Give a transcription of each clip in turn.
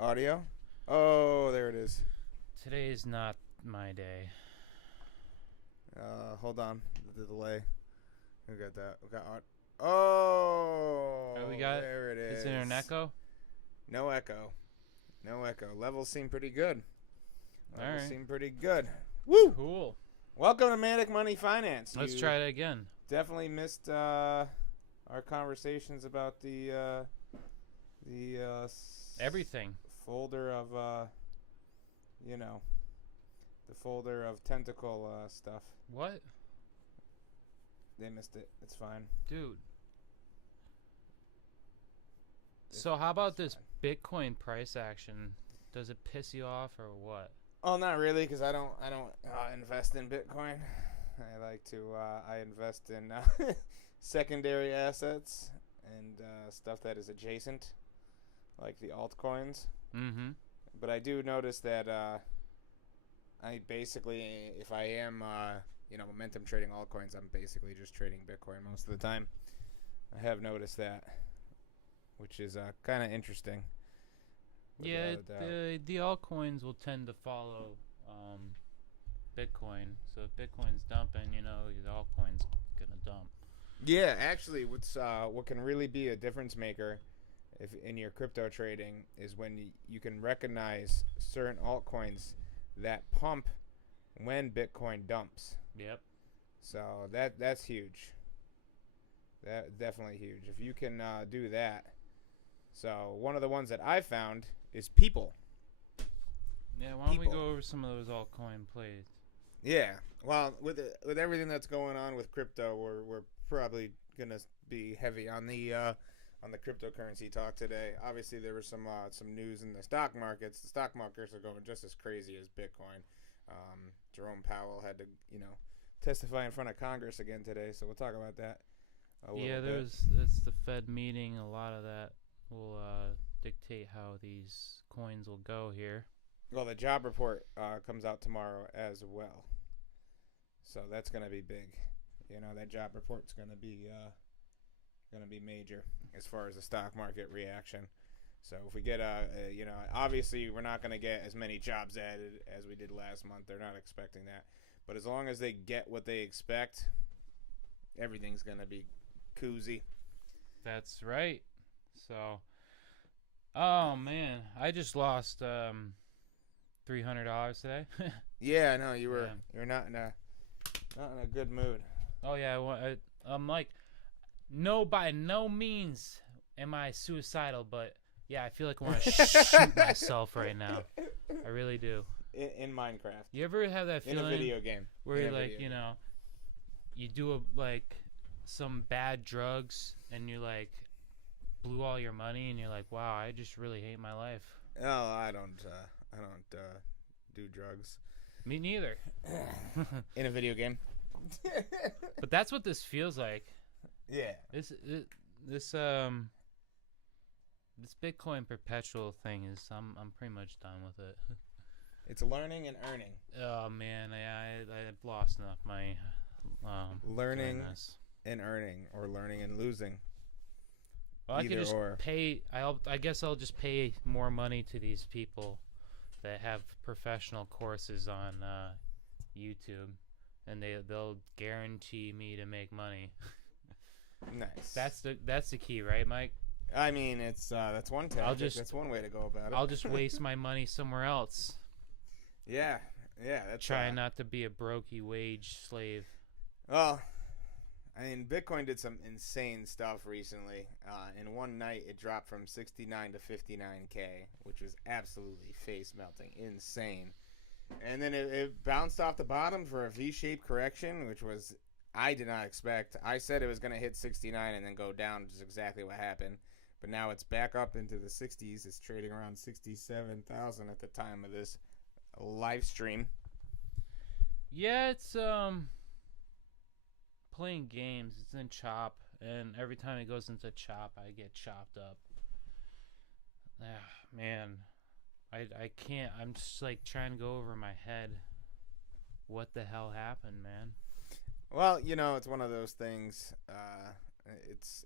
Audio? Oh, there it is. Today is not my day. Hold on. The delay. We got that. We got Oh, we got. there it is. Is there an echo? No echo. No echo. Levels seem pretty good. Alright. Seem pretty good. Woo! Cool. Welcome to Manic Money Finance. Let's try it again. Definitely missed our conversations about the Everything. folder of the folder of tentacle stuff. What? They missed it. It's fine. Dude. So how about this Bitcoin price action? Does it piss you off or what? Oh, not really, because I don't invest in Bitcoin. I like to I invest in secondary assets and stuff that is adjacent, like the altcoins. Mm-hmm. But I do notice that I basically, if I am momentum trading altcoins, I'm basically just trading Bitcoin most of the time. I have noticed that, which is kind of interesting. Yeah, the altcoins will tend to follow Bitcoin. So if Bitcoin's dumping, the altcoin's gonna dump. Yeah, actually, what can really be a difference maker, if in your crypto trading, is when you can recognize certain altcoins that pump when Bitcoin dumps. Yep. So that's huge. That definitely huge. If you can do that. So one of the ones that I found is People. Yeah, why don't we go over some of those altcoin plays? Yeah. Well, with everything that's going on with crypto, we're probably gonna be heavy on the cryptocurrency talk today. Obviously, there was some news in the stock markets. The stock markets are going just as crazy as Bitcoin. Jerome Powell had to testify in front of Congress again today, so we'll talk about that. It's the Fed meeting. A lot of that will dictate how these coins will go here. Well, the job report comes out tomorrow as well, so that's going to be big. That job report's going to be major as far as the stock market reaction. So if we get obviously we're not going to get as many jobs added as we did last month. They're not expecting that, but as long as they get what they expect, everything's going to be koozie. That's right. So, oh man, I just lost $300 today. Yeah, I know you're not in a good mood. Oh yeah, I'm like, no, by no means am I suicidal, but yeah, I feel like I want to shoot myself right now. I really do. In Minecraft. You ever have that feeling in a video game where you're like, you do some bad drugs and you like blew all your money and you're like, wow, I just really hate my life. Oh, I don't do drugs. Me neither. In a video game. But that's what this feels like. Yeah. This Bitcoin perpetual thing is I'm pretty much done with it. It's learning and earning. Oh man, I've lost enough my learning and earning, or learning and losing. Well, I could just pay. I guess I'll just pay more money to these people that have professional courses on YouTube, and they'll guarantee me to make money. Nice. That's the key, right, Mike? I mean, that's one tactic. That's one way to go about it. I'll just waste my money somewhere else. Yeah. That's trying not to be a brokey wage slave. Well, I mean, Bitcoin did some insane stuff recently. In one night, it dropped from 69 to 59K, which was absolutely face melting, insane. And then it bounced off the bottom for a V-shaped correction, which was I did not expect. I said it was going to hit 69 and then go down, which is exactly what happened. But now it's back up into the 60s. It's trading around 67,000 at the time of this live stream. Yeah, it's playing games. It's in chop, and every time it goes into chop, I get chopped up. Man, I can't. I'm just like trying to go over my head. What the hell happened, man? Well, it's one of those things.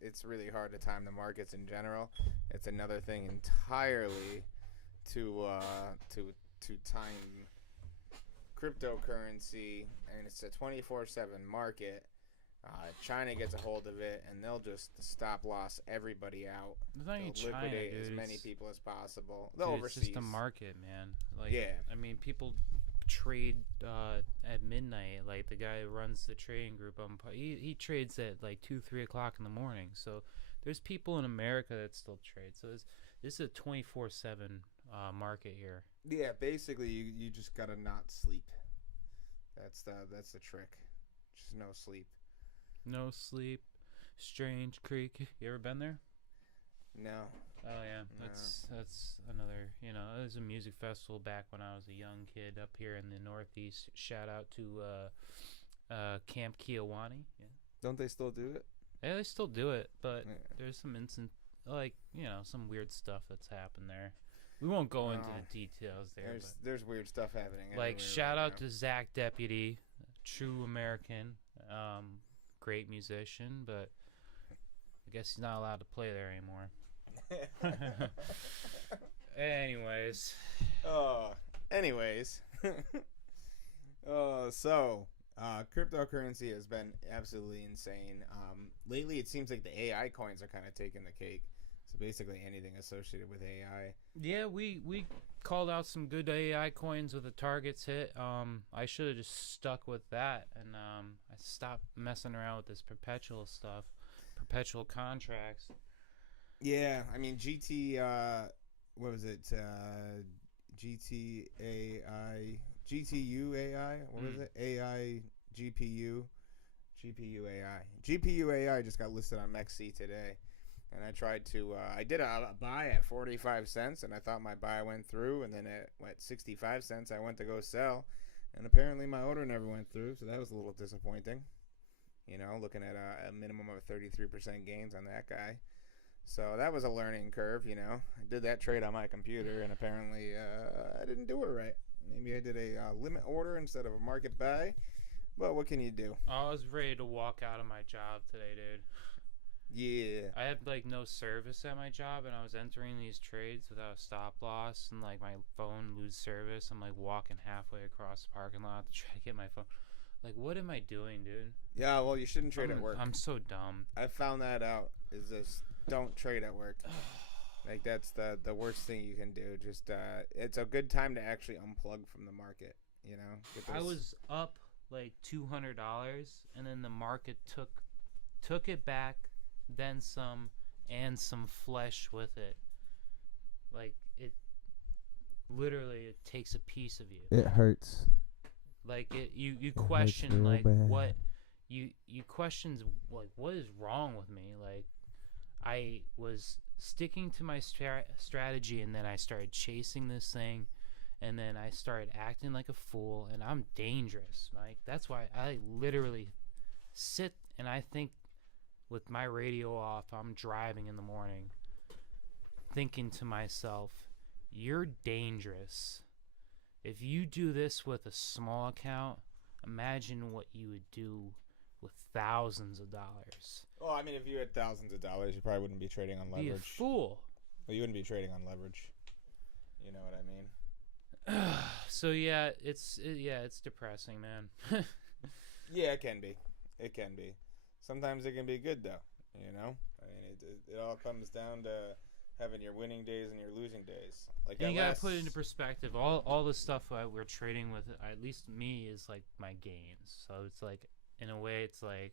It's really hard to time the markets in general. It's another thing entirely to time cryptocurrency, and it's a 24/7 market. China gets a hold of it, and they'll just stop loss everybody out. It's not even China, liquidate dude. as many people as possible. It's just a market, man. Like, yeah. I mean, people trade at midnight. Like, the guy who runs the trading group, he trades at like 2-3 o'clock in the morning. So there's people in America that still trade. So this is a 24/7 market here. Yeah, basically you just gotta not sleep. That's the trick. Just no sleep. No sleep. Strange Creek. You ever been there? No. Oh yeah, that's another. You know, it was a music festival back when I was a young kid up here in the Northeast. Shout out to Camp Kiowani. Yeah. Don't they still do it? Yeah, they still do it, but there's some some weird stuff that's happened there. We won't go into the details there. There's weird stuff happening. Like, shout out to Zach Deputy, true American, great musician, but I guess he's not allowed to play there anymore. Anyways. Cryptocurrency has been absolutely insane. Lately, it seems like the AI coins are kind of taking the cake. So basically anything associated with AI. Yeah, we called out some good AI coins with the targets hit. I should have just stuck with that, and I stopped messing around with this perpetual stuff, perpetual contracts. Yeah, I mean what was it? GTU AI. What was it? AI GPU AI. GPU AI just got listed on MEXC today. And I tried to, I did a buy at 45 cents, and I thought my buy went through, and then at 65 cents, I went to go sell, and apparently my order never went through, so that was a little disappointing. You know, looking at a minimum of 33% gains on that guy. So that was a learning curve, you know. I did that trade on my computer, and apparently I didn't do it right. Maybe I did a limit order instead of a market buy, but what can you do? I was ready to walk out of my job today, dude. Yeah. I had like no service at my job, and I was entering these trades without a stop loss, and like my phone lose service. I'm like walking halfway across the parking lot to try to get my phone. Like, what am I doing, dude? Yeah, well, you shouldn't trade at work. I'm so dumb. I found that out. Is this don't trade at work. Like, that's the worst thing you can do. Just it's a good time to actually unplug from the market, you know. I was up like $200, and then the market took it back, then some, and some flesh with it. Like, it takes a piece of you. It hurts. Like, you question like bad. What you questions like what is wrong with me. Like, I was sticking to my strategy, and then I started chasing this thing, and then I started acting like a fool, and I'm dangerous, Mike. That's why I literally sit and I think with my radio off. I'm driving in the morning thinking to myself, you're dangerous. If you do this with a small account, imagine what you would do with thousands of dollars. Well, I mean, if you had thousands of dollars, you probably wouldn't be trading on leverage. Be a fool. Well, you wouldn't be trading on leverage. You know what I mean? So yeah, it's depressing, man. Yeah, it can be. It can be. Sometimes it can be good, though. You know, I mean, it all comes down to having your winning days and your losing days. Like, and you gotta put it into perspective. All the stuff we're trading with, at least me, is like my gains. So it's like, in a way, it's like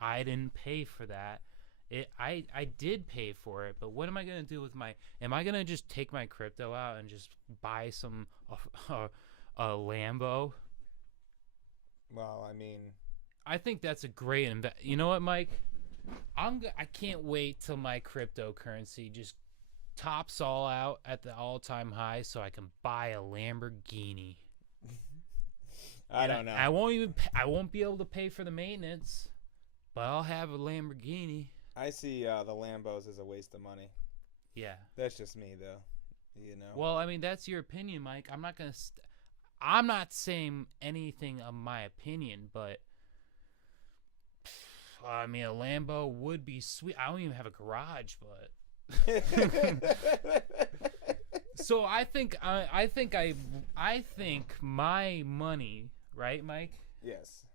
I didn't pay for that. I did pay for it, but what am I gonna do with my? Am I gonna just take my crypto out and just buy some a Lambo? Well, I mean, I think that's a great You know what, Mike? I can't wait till my cryptocurrency just tops all out at the all-time high, so I can buy a Lamborghini. I don't know. I won't be able to pay for the maintenance, but I'll have a Lamborghini. I see the Lambos as a waste of money. Yeah, that's just me, though. You know. Well, I mean, that's your opinion, Mike. I'm not saying anything of my opinion, but I mean, a Lambo would be sweet. I don't even have a garage, but So I think my money, right, Mike? Yes.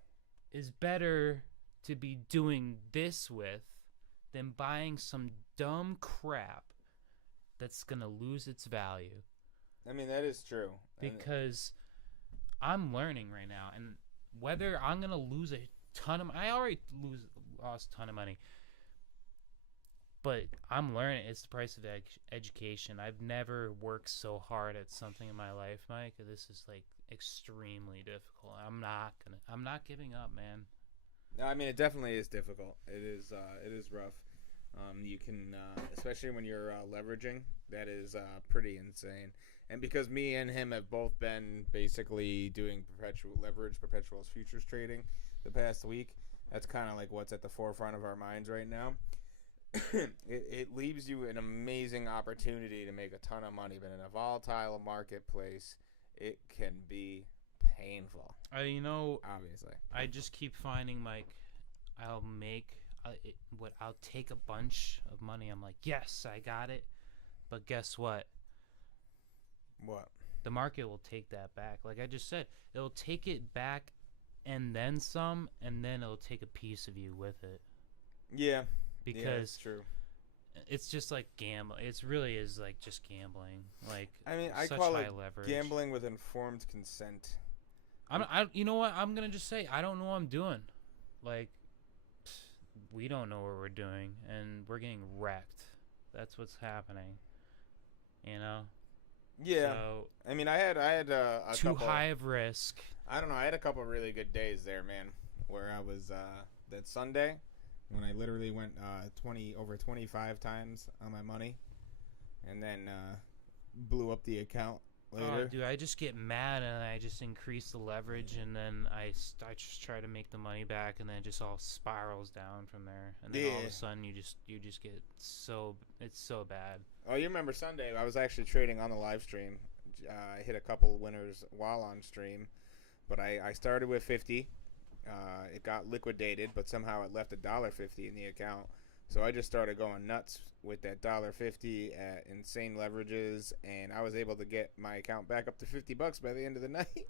Is better to be doing this with than buying some dumb crap that's gonna lose its value. I mean, that is true. Because I'm learning right now, and whether I'm gonna lose a ton of, I already lost a ton of money, but I'm learning. It's the price of education. I've never worked so hard at something in my life, Mike. This is like extremely difficult. I'm not giving up, man. I mean, it definitely is difficult. It is rough. You can, especially when you're leveraging, that is pretty insane. And because me and him have both been basically doing perpetual futures trading the past week, that's kind of like what's at the forefront of our minds right now. It leaves you an amazing opportunity to make a ton of money, but in a volatile marketplace, it can be painful. Obviously, I just keep finding like I'll take a bunch of money. I'm like, yes, I got it, but guess what? What? The market will take that back. Like I just said, it'll take it back and then some, and then it'll take a piece of you with it. Yeah. Because it's true. It's just like gambling. It really is like just gambling. Like I mean, I call it leverage. Gambling with informed consent. You know what? I'm gonna just say I don't know what I'm doing. Like we don't know what we're doing, and we're getting wrecked. That's what's happening. You know. Yeah. So, I mean, I had a too couple, high of risk. I don't know. I had a couple of really good days there, man. Where I was that Sunday. When I literally went over 25 times on my money, and then blew up the account later. Oh, dude, I just get mad and I just increase the leverage, and then I just try to make the money back, and then it just all spirals down from there. And then all of a sudden, you just get it's so bad. Oh, you remember Sunday? I was actually trading on the live stream. I hit a couple winners while on stream, but I started with 50. It got liquidated, but somehow it left $1.50 in the account. So I just started going nuts with that $1.50 at insane leverages, and I was able to get my account back up to $50 by the end of the night.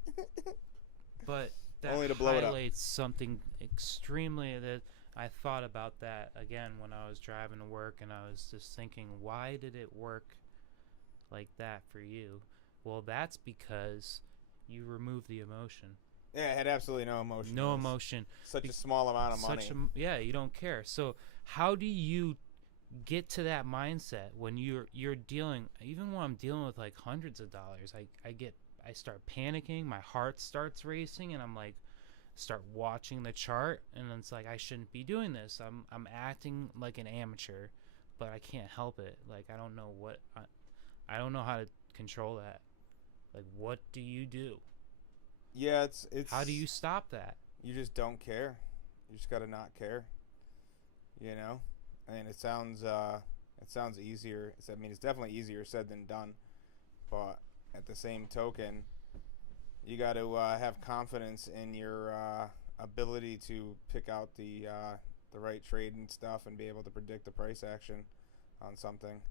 But that only to blow highlights something extremely that I thought about that again when I was driving to work, and I was just thinking, why did it work like that for you? Well, that's because you removed the emotion. Yeah, it had absolutely no emotion. No emotion. Such a small amount of money. You don't care. So how do you get to that mindset when you're dealing, even when I'm dealing with like hundreds of dollars, I start panicking, my heart starts racing, and I'm like, start watching the chart, and it's like, I shouldn't be doing this. I'm acting like an amateur, but I can't help it. Like, I don't know how to control that. Like, what do you do? Yeah, it's. How do you stop that? You just don't care. You just gotta not care. You know, I mean, it sounds easier. It's definitely easier said than done. But at the same token, you got to have confidence in your ability to pick out the right trade and stuff, and be able to predict the price action on something.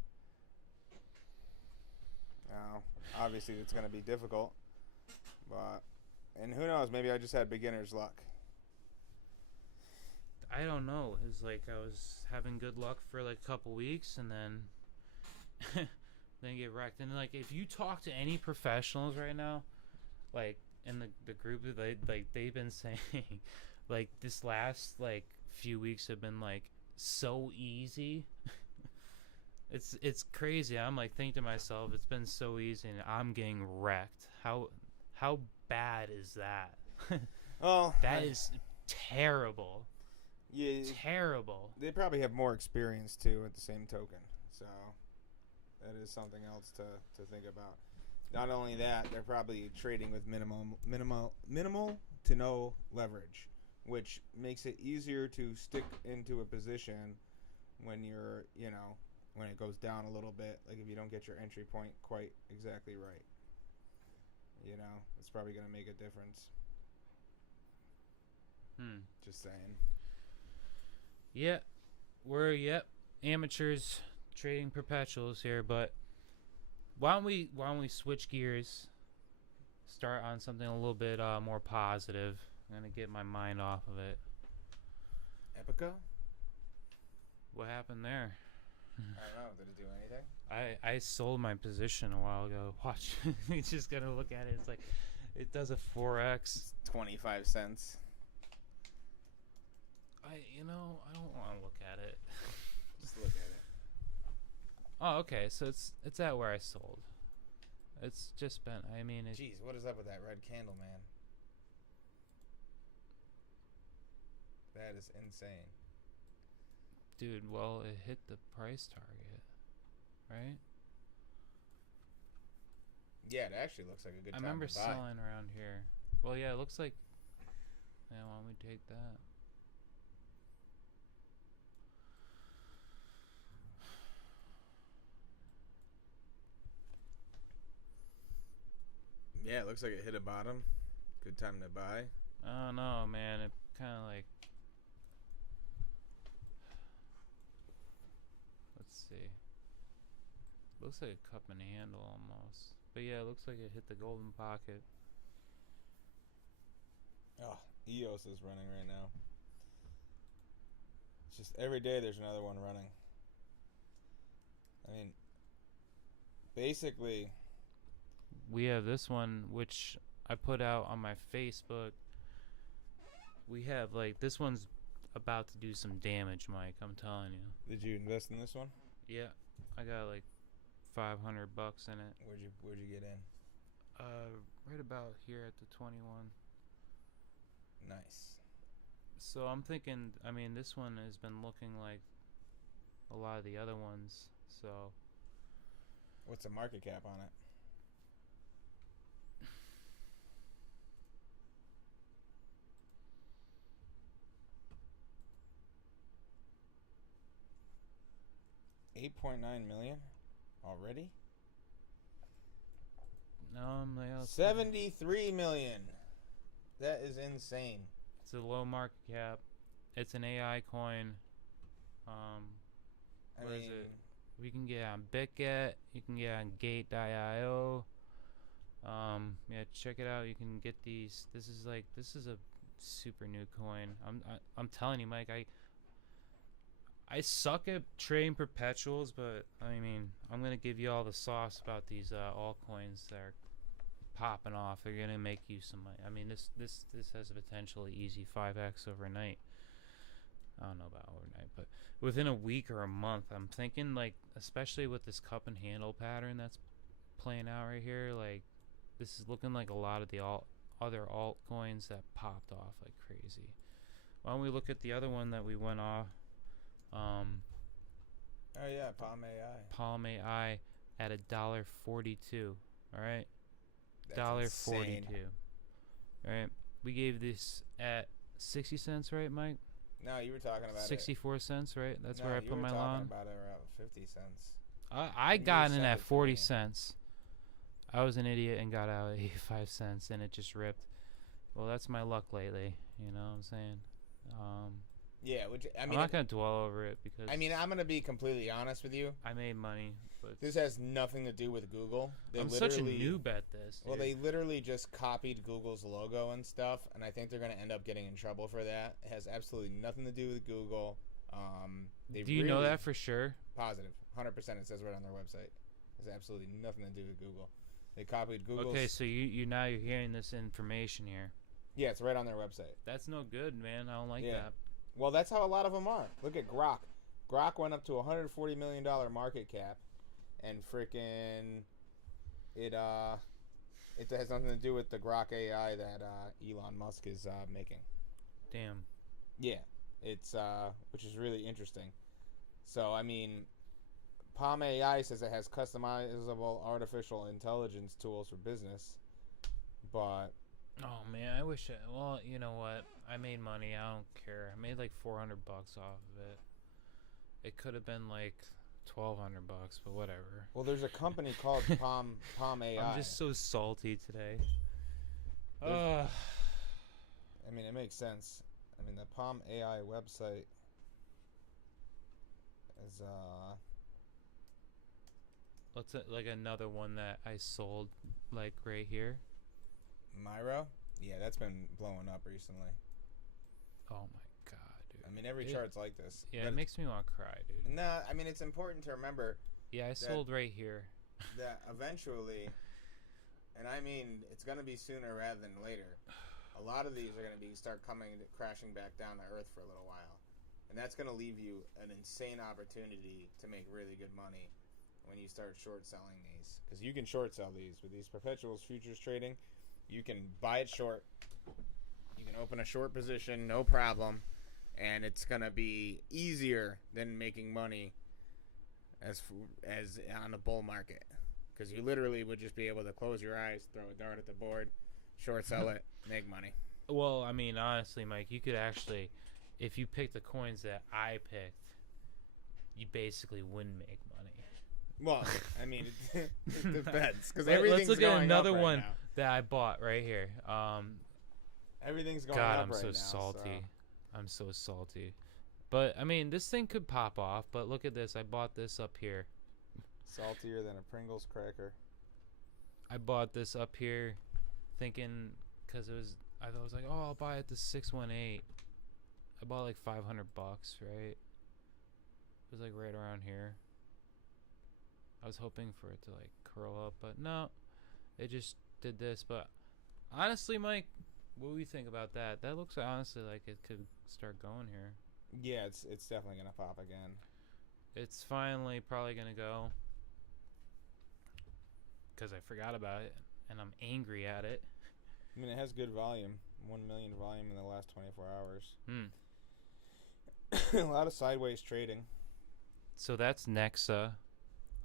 Now, obviously, it's going to be difficult, but. And who knows? Maybe I just had beginner's luck. I don't know. It's like I was having good luck for like a couple weeks, and then get wrecked. And like, if you talk to any professionals right now, like in the group, they've been saying, like this last like few weeks have been like so easy. It's crazy. I'm like thinking to myself, it's been so easy, and I'm getting wrecked. How bad is that? Oh, that is terrible. Yeah, terrible. They probably have more experience too at the same token, so that is something else to think about. Not only that, they're probably trading with minimal to no leverage, which makes it easier to stick into a position when you're, when it goes down a little bit, like if you don't get your entry point quite exactly right. It's probably going to make a difference. Just saying. Yeah, we're amateurs trading perpetuals here, but Why don't we switch gears? Start on something a little bit more positive. I'm gonna get my mind off of it. Epico? What happened there? I don't know. Did it do anything? I sold my position a while ago. Watch. You're just gonna look at it. It's like it does a 4x. It's 25 cents. I don't want to look at it. Just look at it. Oh, okay. So it's at where I sold. It's just been. I mean, jeez, what is up with that red candle, man? That is insane. Dude, well, it hit the price target, right? Yeah, it actually looks like a good time I remember to buy. selling around here. Well, yeah, it looks like. Yeah, why don't we take that? Yeah, it looks like it hit a bottom. Good time to buy. I don't know, man. It kind of like. Let's see. Looks like a cup and handle almost. But yeah, it looks like it hit the golden pocket. Oh, EOS is running right now. It's just every day there's another one running. I mean, basically, we have this one, which I put out on my Facebook. We have, like, this one's about to do some damage, Mike. I'm telling you. Did you invest in this one? Yeah, I got like $500 in it. Where'd you get in? Right about here at the 21. Nice. So I'm thinking, I mean, this one has been looking like a lot of the other ones. So what's the market cap on it? $8.9 million already? No, 73 million. That is insane. It's a low market cap. It's an AI coin. Where is it? We can get on Bitget. You can get on Gate.io. Yeah, check it out. You can get these. This is a super new coin. I'm telling you, Mike. I suck at trading perpetuals, but I mean, I'm gonna give you all the sauce about these altcoins that are popping off. They're gonna make you some money. I mean, this has a potentially easy 5x overnight. I don't know about overnight, but within a week or a month, I'm thinking, like, especially with this cup and handle pattern that's playing out right here, like, this is looking like a lot of the other altcoins that popped off like crazy. Why don't we look at the other one that we went off? Oh yeah, Palm AI. Palm AI at $1.42. All right, $1.42. All right, we gave this at 60 cents, right, Mike? No, you were talking about 64 cents, right? That's where I put my line. line. About it around 50 cents. I got in at 40 cents. I was an idiot and got out at 85 cents, and it just ripped. Well, that's my luck lately. You know what I'm saying? Yeah, which I mean, I'm not gonna dwell over it because I mean, I'm gonna be completely honest with you. I made money, but this has nothing to do with Google. I'm such a noob at this. Dude. Well, they literally just copied Google's logo and stuff, and I think they're gonna end up getting in trouble for that. It has absolutely nothing to do with Google. Do you know that for sure? Positive, 100%. It says right on their website. It has absolutely nothing to do with Google. They copied Google's. Okay, so you're hearing this information here. Yeah, it's right on their website. That's no good, man. I don't like that. Well, that's how a lot of them are. Look at Grok. Grok went up to $140 million market cap, and freaking it has nothing to do with the Grok AI that Elon Musk is making. Damn. Yeah, it's which is really interesting. So I mean, Palm AI says it has customizable artificial intelligence tools for business, but. Oh man, I wish. Well, you know what? I made money. I don't care. I made like $400 off of it. It could have been like $1,200, but whatever. Well, there's a company called Palm AI. I'm just so salty today. I mean, it makes sense. I mean, the Palm AI website is Let's like another one that I sold, like right here. Myro? Yeah, that's been blowing up recently. Oh my god, dude. I mean, every chart's like this. Yeah, it makes me want to cry, dude. Nah, I mean, it's important to remember. Yeah, I sold right here. That eventually, and I mean, it's going to be sooner rather than later. A lot of these are going to start crashing back down to earth for a little while. And that's going to leave you an insane opportunity to make really good money when you start short selling these. Because you can short sell these. With these perpetuals futures trading, you can buy it short. You can open a short position, no problem. And it's going to be easier than making money as on a bull market. Because you literally would just be able to close your eyes, throw a dart at the board, short sell it, make money. Well, I mean, honestly, Mike, you could actually... If you pick the coins that I picked, you basically wouldn't make money. Well, I mean, it depends. Because everything's Let's look going at another up right one now. that I bought right here. Everything's going God, up I'm right so now. salty. I'm so salty. But, I mean, this thing could pop off. But look at this. I bought this up here. Saltier than a Pringles cracker. I bought this up here thinking, because I was like, oh, I'll buy it to 618. I bought like $500, right? It was like right around here. I was hoping for it to like curl up, but no, it just did this. But honestly, Mike, what do you think about that? That looks honestly like it could start going here. Yeah, it's definitely gonna pop again. It's finally probably gonna go because I forgot about it and I'm angry at it. I mean, it has good volume. 1 million volume in the last 24 hours. A lot of sideways trading. So that's Nexa.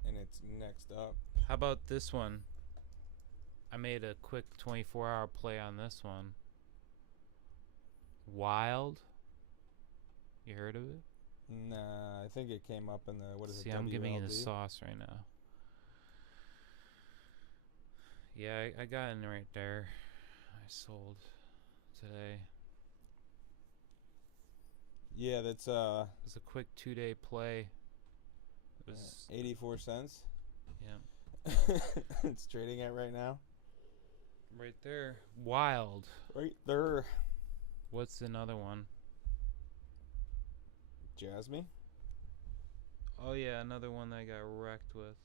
And it's next up. How about this one? I made a quick 24-hour play on this one. Wild. You heard of it? Nah, I think it came up in the, what is it, See, I'm giving you the WLD? sauce right now. Yeah, I got in right there. I sold today. Yeah, that's It was a quick 2-day play. It was 84 cents. Yeah. It's trading at right now. Right there. Wild. Right there. What's another one? Jasmine? Oh yeah, another one that I got wrecked with.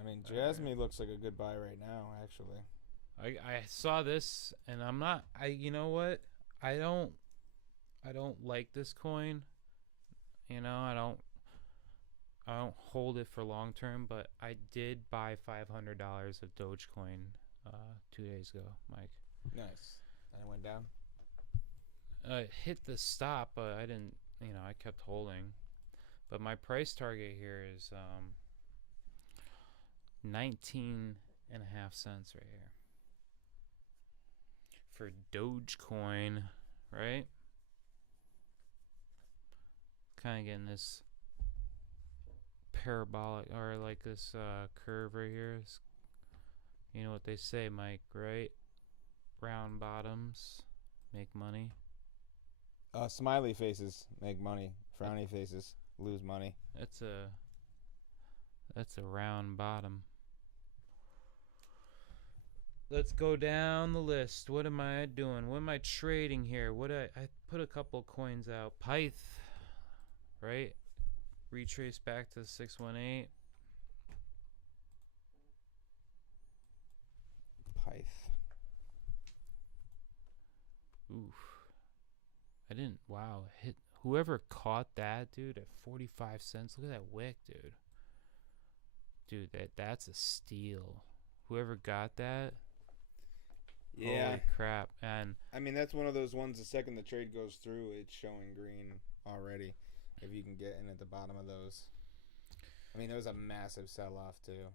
I mean, Jasmine looks like a good buy right now, actually. I saw this and I'm not, you know what? I don't like this coin. You know, I don't hold it for long term, but I did buy $500 of Dogecoin 2 days ago, Mike. Nice. And it went down? It hit the stop, but I didn't, you know, I kept holding. But my price target here is 19.5 cents right here. For Dogecoin, right? Kind of getting this parabolic, or like this curve right here. You know what they say, Mike, right? Round bottoms make money. Smiley faces make money. Frowny faces lose money. That's a round bottom. Let's go down the list. What am I doing? What am I trading here? I put a couple coins out. Pyth, right? Retrace back to 618. Pyth. Oof. I didn't. Wow. Hit. Whoever caught that, dude, at 45 cents. Look at that wick, dude. Dude, that's a steal. Whoever got that. Yeah. Holy crap. And I mean, that's one of those ones, the second the trade goes through, it's showing green already. If you can get in at the bottom of those. I mean, there was a massive sell-off, too.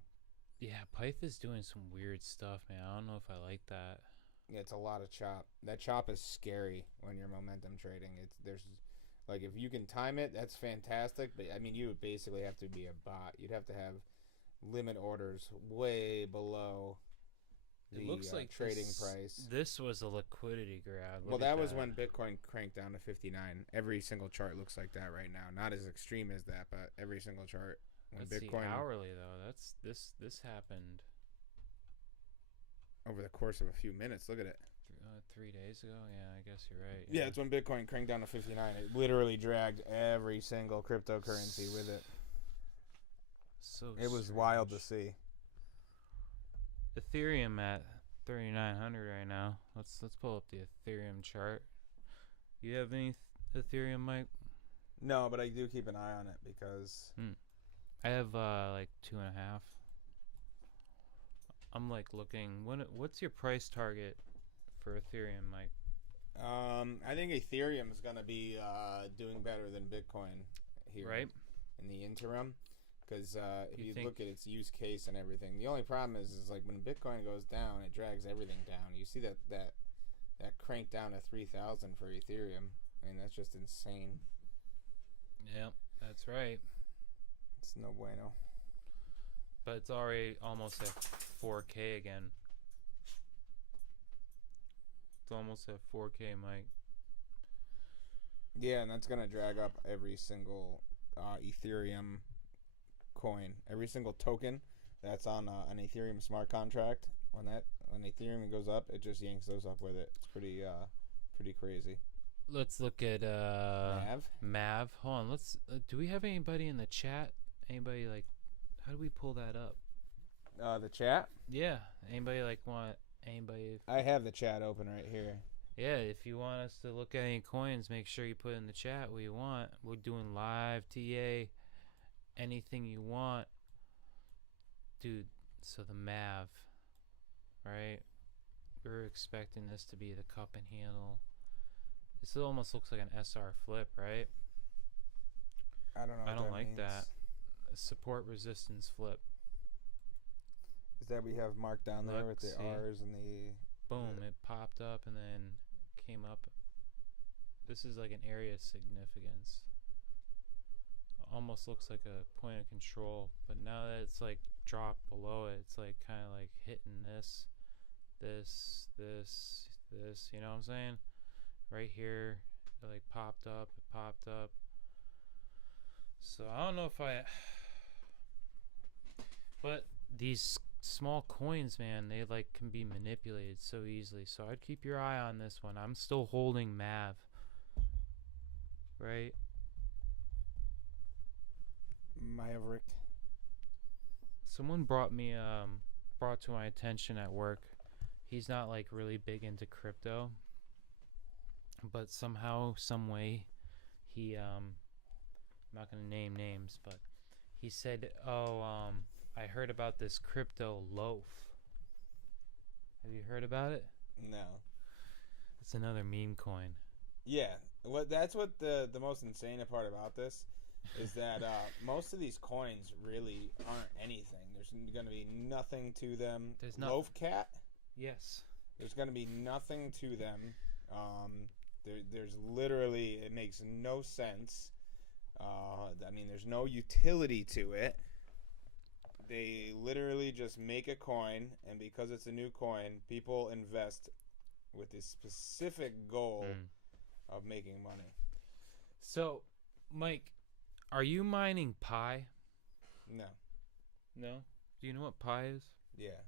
yeah, Pyth is doing some weird stuff, man. I don't know if I like that. Yeah, it's a lot of chop. That chop is scary when you're momentum trading. Like, if you can time it, that's fantastic. But, I mean, you would basically have to be a bot. You'd have to have limit orders way below It looks like trading price. This was a liquidity grab. Well, that was when Bitcoin cranked down to 59. Every single chart looks like that right now. Not as extreme as that, but every single chart. When Bitcoin hourly though. That's this happened over the course of a few minutes. Look at it. 3 days ago. Yeah, I guess you're right. Yeah, it's when Bitcoin cranked down to 59. It literally dragged every single cryptocurrency with it. So it was wild to see. Ethereum at 3,900 right now. Let's pull up the Ethereum chart. You have any Ethereum, Mike? No, but I do keep an eye on it because I have like 2.5. I'm like looking. What's your price target for Ethereum, Mike? I think Ethereum is gonna be doing better than Bitcoin here, right? In the interim. Because if you look at its use case and everything, the only problem is like when Bitcoin goes down, it drags everything down. You see that crank down to 3,000 for Ethereum. I mean, that's just insane. Yep, that's right. It's no bueno. But it's already almost at 4K again. It's almost at 4K, Mike. Yeah, and that's gonna drag up every single Ethereum coin, every single token that's on an Ethereum smart contract. When Ethereum goes up, it just yanks those up with it. It's pretty crazy. Let's look at Mav. Hold on. Let's. Do we have anybody in the chat? Anybody like? How do we pull that up? The chat. Yeah. Anybody like want anybody? I have the chat open right here. Yeah. If you want us to look at any coins, make sure you put in the chat what you want. We're doing live TA. Anything you want, dude. So the Mav, right? We're expecting this to be the cup and handle. This almost looks like an SR flip, right? I don't know. I don't like that. A support resistance flip. Is that we have marked down there with the R's and the... Boom, it popped up and then came up. This is like an area of significance. Almost looks like a point of control, but now that it's like dropped below it, it's like kind of like hitting this, you know what I'm saying? Right here, it like popped up. So I don't know if but these small coins, man, they like can be manipulated so easily. So I'd keep your eye on this one. I'm still holding Mav, right? Maverick. Someone brought to my attention at work. He's not like really big into crypto, but somehow, some way, he I'm not gonna name names, but he said, I heard about this crypto loaf. Have you heard about it? No. It's another meme coin. Yeah, that's what the most insane part about this is that most of these coins really aren't anything. There's going to be nothing to them. There's Loaf Cat? Yes. There's going to be nothing to them. There's literally, it makes no sense. I mean, there's no utility to it. They literally just make a coin, and because it's a new coin, people invest with this specific goal of making money. So, Mike, are you mining Pi? No. No? Do you know what Pi is? Yeah.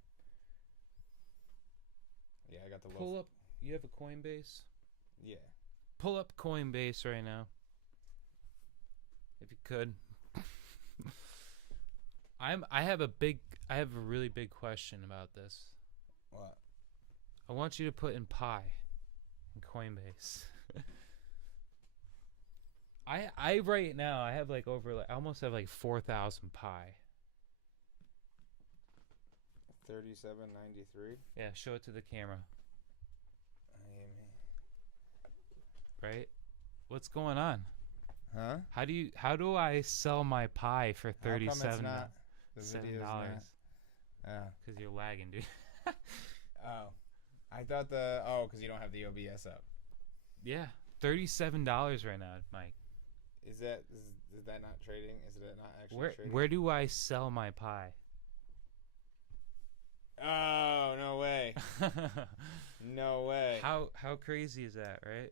Yeah, I got the Pull up. You have a Coinbase? Yeah. Pull up Coinbase right now. If you could. I have a really big question about this. What? I want you to put in Pi in Coinbase. I right now I have like I almost have like 4,000 Pi. 37.93. Yeah, show it to the camera. Right? What's going on? Huh? How do I sell my Pi for $37? $7. Because you're lagging, dude. Oh. I thought because you don't have the OBS up. Yeah. $37 right now, Mike. Is that not trading? Is it not actually trading? Where do I sell my Pi? Oh, no way. No way. How crazy is that, right?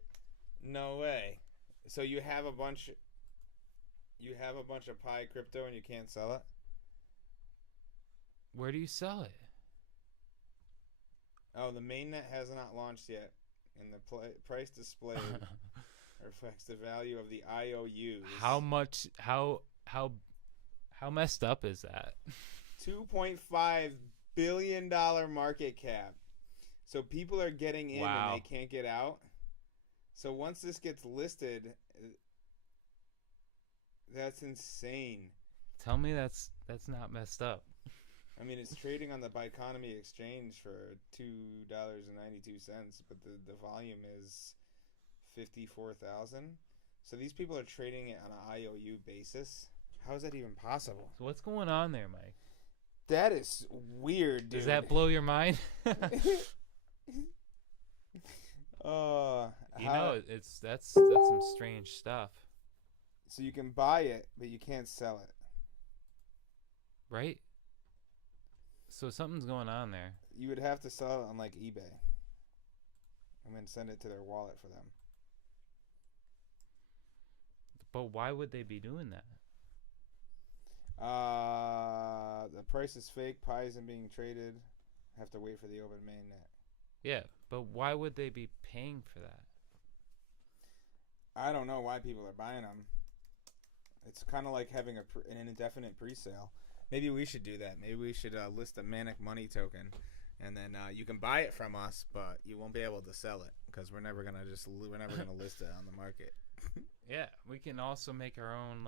No way. So you have a bunch of Pi crypto and you can't sell it? Where do you sell it? Oh, the mainnet has not launched yet, and the price displayed reflects the value of the IOUs. How much? How messed up is that? $2.5 billion market cap. So people are getting in and they can't get out. So once this gets listed, that's insane. Tell me that's not messed up. I mean, it's trading on the Biconomy exchange for $2.92, but the volume is 54,000. So these people are trading it on an IOU basis. How is that even possible? So what's going on there, Mike? That is weird, dude. Does that blow your mind? That's some strange stuff. So you can buy it, but you can't sell it. Right? So something's going on there. You would have to sell it on like eBay and then send it to their wallet for them. But why would they be doing that? The price is fake. Pi isn't being traded. Have to wait for the open mainnet. Yeah, but why would they be paying for that? I don't know why people are buying them. It's kind of like having an indefinite pre-sale. Maybe we should do that. Maybe we should list a Manic Money token, and then you can buy it from us, but you won't be able to sell it because we're never gonna list it on the market. Yeah, we can also make our own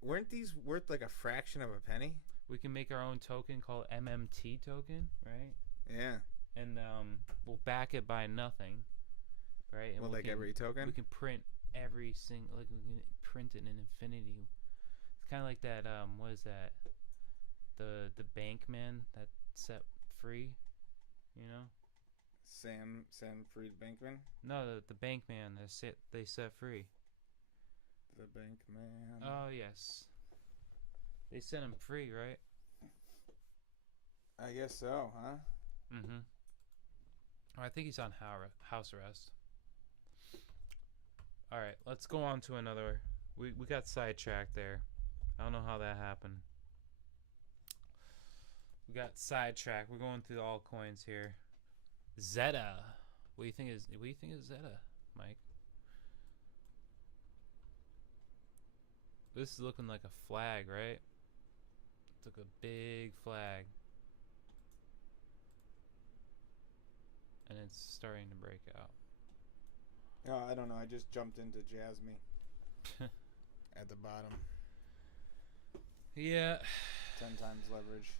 Weren't these worth like a fraction of a penny? We can make our own token called MMT token, right? Yeah. And we'll back it by nothing, right? And every token? We can print every single, we can print it in infinity. It's kind of like that, what is that? The Bankman that set free, you know? Sam Freed Bankman? No, the Bankman they set free. The Bankman. Oh, yes. They set him free, right? I guess so, huh? Mm-hmm. Oh, I think he's on house arrest. All right, let's go on to another. We got sidetracked there. I don't know how that happened. We got sidetracked. We're going through the altcoins here. Zeta. What do you think is Zeta, Mike? This is looking like a flag, right? It's like a big flag. And it's starting to break out. Oh, I don't know. I just jumped into Jasmine at the bottom. Yeah. 10 times leverage.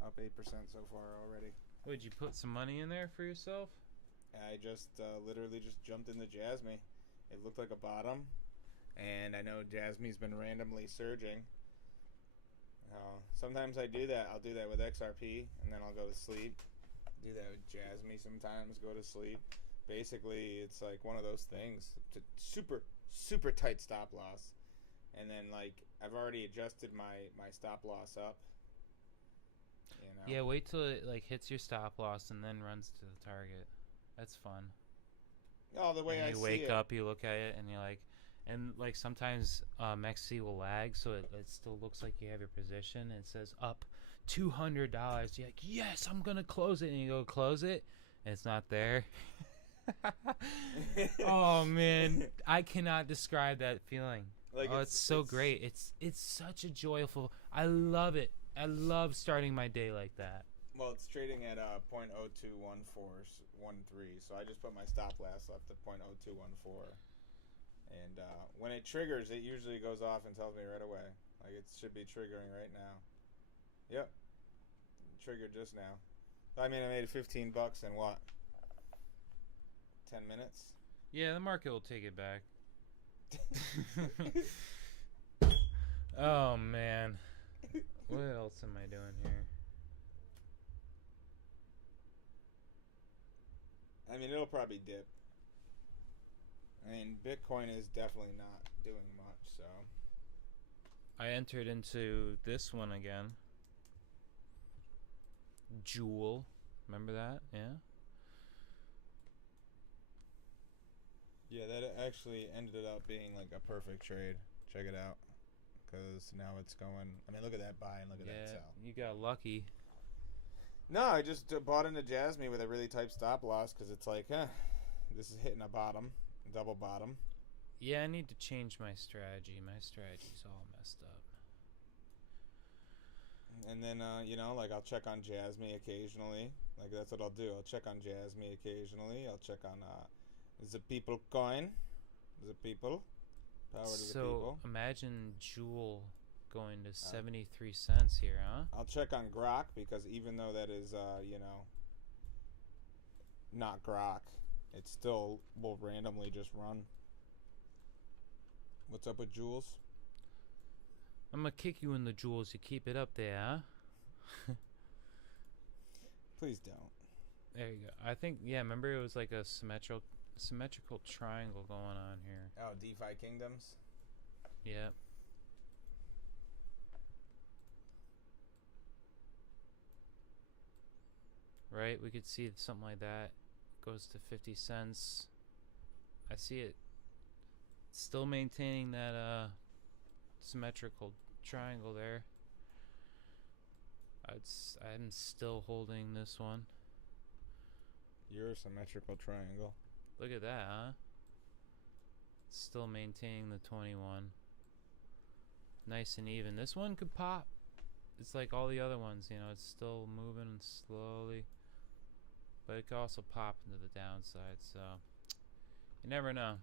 Up 8% so far already. Would you put some money in there for yourself? I just literally just jumped into Jasmine. It looked like a bottom. And I know Jasmine's been randomly surging. Sometimes I do that. I'll do that with XRP, and then I'll go to sleep. Do that with Jasmine sometimes, go to sleep. Basically, it's like one of those things. It's a super, super tight stop loss. And then, like, I've already adjusted my stop loss up. You know? Yeah, wait till it, like, hits your stop loss and then runs to the target. That's fun. Oh, the way and I see it. You wake up, you look at it, and you're like... And, like, sometimes XC will lag, so it still looks like you have your position. And it says up $200. You're like, yes, I'm going to close it. And you go close it, and it's not there. Oh, man. I cannot describe that feeling. Like it's so great. It's such a joyful... I love it. I love starting my day like that. Well, it's trading at 0.021413, so I just put my stop loss up to 0.0214. And when it triggers, it usually goes off and tells me right away. Like, it should be triggering right now. Yep. Triggered just now. I mean, I made $15 in what? 10 minutes? Yeah, the market will take it back. Oh, man. What else am I doing here? I mean, it'll probably dip. I mean, Bitcoin is definitely not doing much, so. I entered into this one again. Jewel. Remember that? Yeah. Yeah, that actually ended up being like a perfect trade. Check it out. Because now it's going... I mean, look at that buy and look at that sell. You got lucky. No, I just bought into Jasmine with a really tight stop loss because it's like, this is hitting a bottom, double bottom. Yeah, I need to change my strategy. My strategy's all messed up. And then, like I'll check on Jasmine occasionally. Like that's what I'll do. I'll check on Jasmine occasionally. I'll check on the people coin. The people. Power to the people. So imagine Jewel going to 73 cents here, huh? I'll check on Grok because even though that is, not Grok, it still will randomly just run. What's up with Jules? I'm gonna kick you in the jewels. You keep it up there, huh? Please don't. There you go. I think, yeah, remember it was like a symmetrical triangle going on here. Oh, DeFi Kingdoms? Yeah. Right? We could see something like that. Goes to 50 cents. I see it still maintaining that symmetrical triangle there. I'm still holding this one. Your symmetrical triangle. Look at that, huh? Still maintaining the 21. Nice and even. This one could pop. It's like all the other ones, it's still moving slowly. But it could also pop into the downside, so you never know.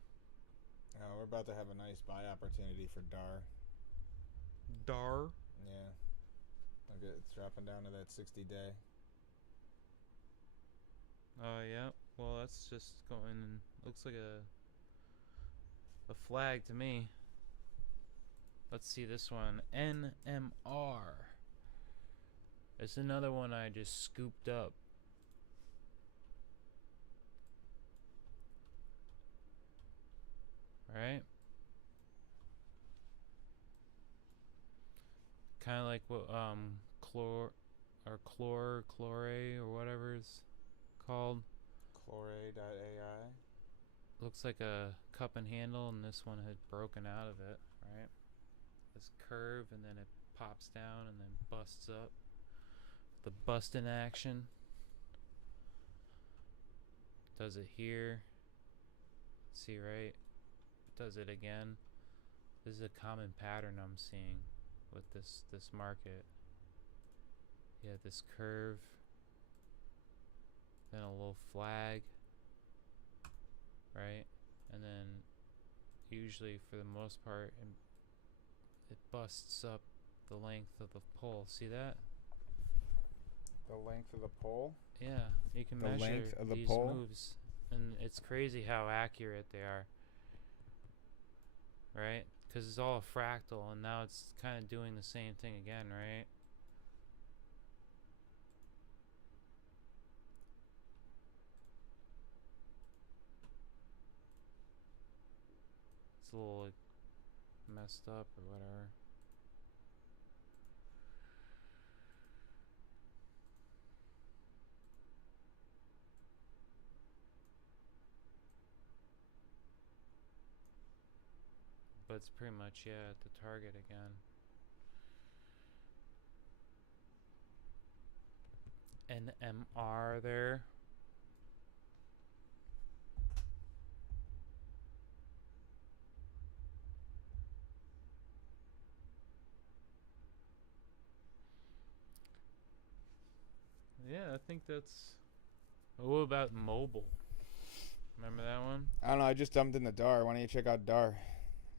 Oh, we're about to have a nice buy opportunity for DAR. DAR? Yeah. Look, it's dropping down to that 60-day. Oh, yeah. Well, that's just going... Looks like a flag to me. Let's see this one. NMR. It's another one I just scooped up. Right? Kind of like what chlore or whatever it's called. Chlore.ai. Looks like a cup and handle, and this one had broken out of it, right? This curve, and then it pops down and then busts up. The bust in action. Does it here. See, right? Does it again. This is a common pattern I'm seeing with this market. Yeah, this curve, then a little flag, right? And then usually for the most part it busts up the length of the pole. See that? The length of the pole? Yeah, you can measure length of the these pole? Moves, and it's crazy how accurate they are. Right? Because it's all a fractal, and now it's kind of doing the same thing again, right? It's a little like, messed up or whatever. But it's pretty much, yeah, at the target again. NMR there. Yeah, I think that's... What about mobile? Remember that one? I don't know, I just dumped in the DAR. Why don't you check out DAR?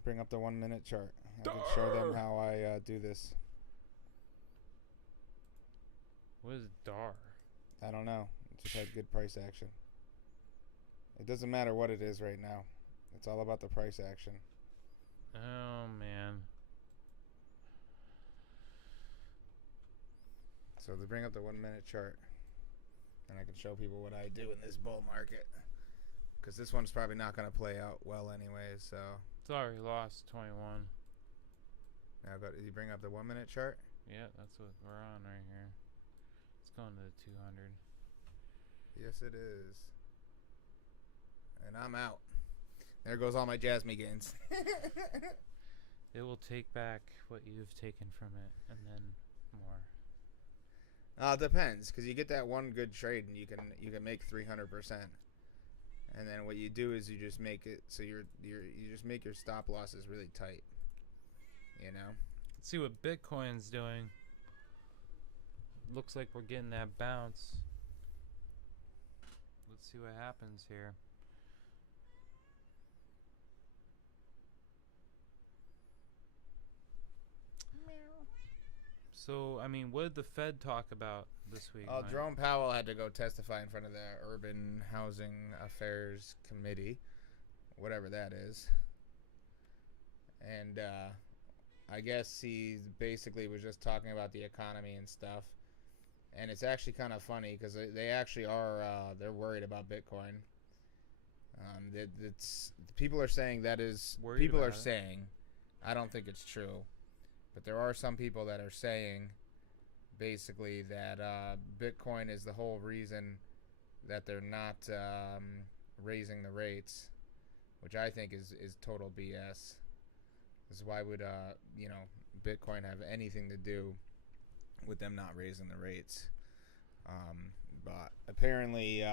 Bring up the 1 minute chart. I can show them how I do this. What is DAR? I don't know. It just had good price action. It doesn't matter what it is right now. It's all about the price action. Oh, man. So they bring up the 1 minute chart. And I can show people what I do in this bull market. Because this one's probably not going to play out well anyways, so... It's already lost 21. Now, did you bring up the 1 minute chart? Yeah, that's what we're on right here. It's going to the 200. Yes, it is. And I'm out. There goes all my Jasmine gains. It will take back what you've taken from it, and then more. It depends, because you get that one good trade, and you can make 300%. And then what you do is you just make it so you just make your stop losses really tight. You know. Let's see what Bitcoin's doing. Looks like we're getting that bounce. Let's see what happens here. So, I mean, what did the Fed talk about this week? Jerome Powell had to go testify in front of the Urban Housing Affairs Committee, whatever that is. And I guess he basically was just talking about the economy and stuff. And it's actually kind of funny because they actually are they're worried about Bitcoin. People are saying that is worried people are it. saying. I don't think it's true, but there are some people that are saying basically that Bitcoin is the whole reason that they're not raising the rates, which I think is total BS. Because why would Bitcoin have anything to do with them not raising the rates? But apparently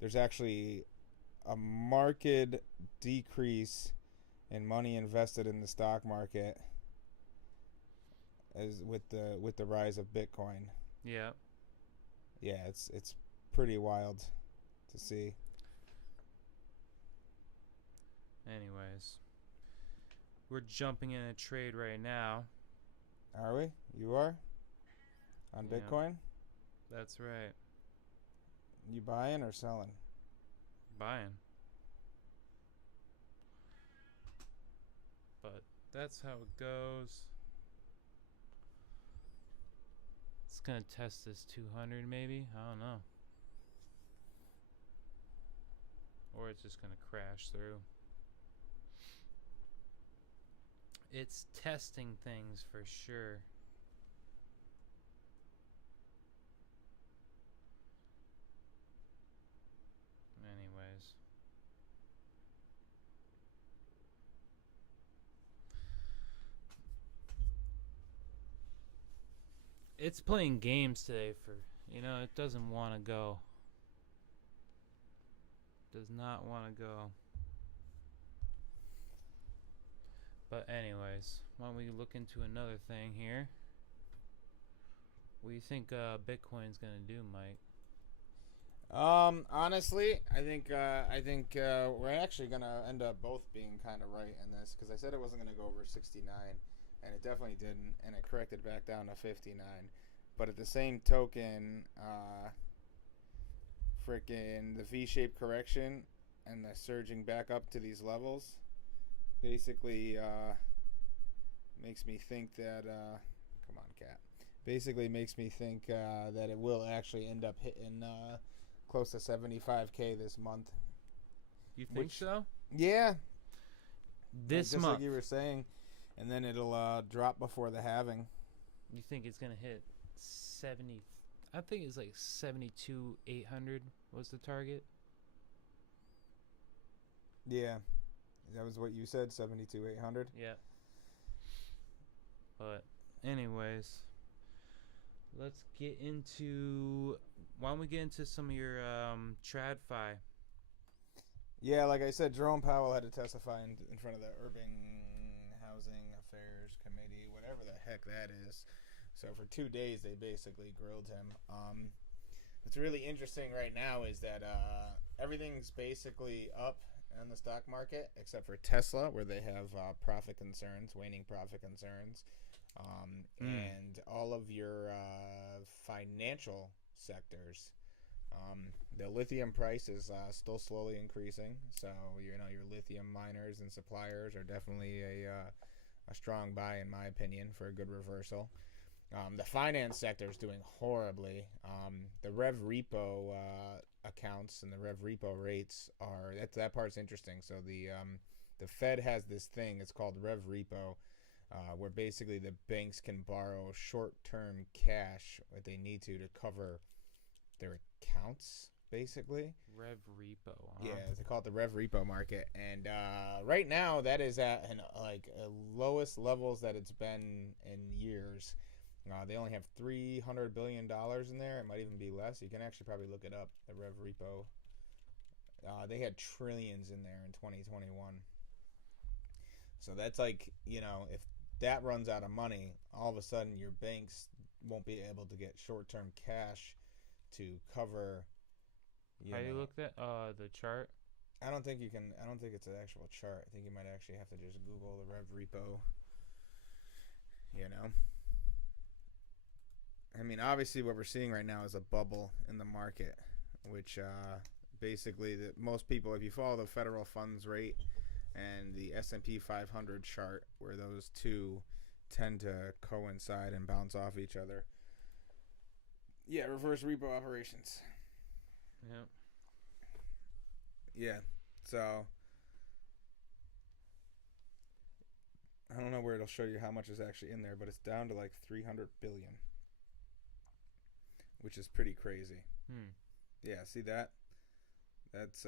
there's actually a marked decrease in money invested in the stock market as with the rise of Bitcoin. Yeah. Yeah, it's pretty wild to see. Anyways, we're jumping in a trade right now. Are we? You are? On Yeah. Bitcoin? That's right. You buying or selling? Buying. But that's how it goes. It's going to test this 200 maybe. I don't know. Or it's just going to crash through. It's testing things for sure. Anyways. It's playing games today for, it doesn't want to go. Does not want to go. But anyways, why don't we look into another thing here? What do you think Bitcoin's gonna do, Mike? Honestly, I think we're actually gonna end up both being kind of right in this, because I said it wasn't gonna go over 69, and it definitely didn't, and it corrected back down to 59. But at the same token, freaking the V-shaped correction and the surging back up to these levels basically makes me think that come on, cat. Basically makes me think that it will actually end up hitting close to 75K this month. You think so? Yeah. This just month, like you were saying, and then it'll drop before the halving. You think it's gonna hit 70? I think it's like 72,800 was the target. Yeah, that was what you said, 72,800. Yeah. But anyways, let's get into. Why don't we get into some of your TradFi? Yeah, like I said, Jerome Powell had to testify in front of the Urban Housing Affairs Committee, whatever the heck that is. So for 2 days, they basically grilled him. What's really interesting right now is that everything's basically up in the stock market, except for Tesla, where they have profit concerns, waning profit concerns. And all of your financial sectors. The lithium price is still slowly increasing, so your lithium miners and suppliers are definitely a strong buy in my opinion for a good reversal. The finance sector is doing horribly. The Rev Repo accounts and the Rev Repo rates are that part's interesting. So the Fed has this thing. It's called Rev Repo. Where basically the banks can borrow short-term cash if they need to cover their accounts, basically. Rev repo. Huh? Yeah, they call it the Rev repo market, and right now that is at lowest levels that it's been in years. They only have $300 billion in there. It might even be less. You can actually probably look it up. The Rev repo. They had trillions in there in 2021. So that's like, if that runs out of money, all of a sudden your banks won't be able to get short-term cash to cover. How do you look at the chart? I don't think it's an actual chart. I think you might actually have to just Google the Rev repo. I mean, obviously what we're seeing right now is a bubble in the market, which basically most people, if you follow the federal funds rate and the S&P 500 chart, where those two tend to coincide and bounce off each other. Yeah, reverse repo operations. Yep. Yeah, so I don't know where it'll show you how much is actually in there, but it's down to like 300 billion, which is pretty crazy. Yeah, see that? That's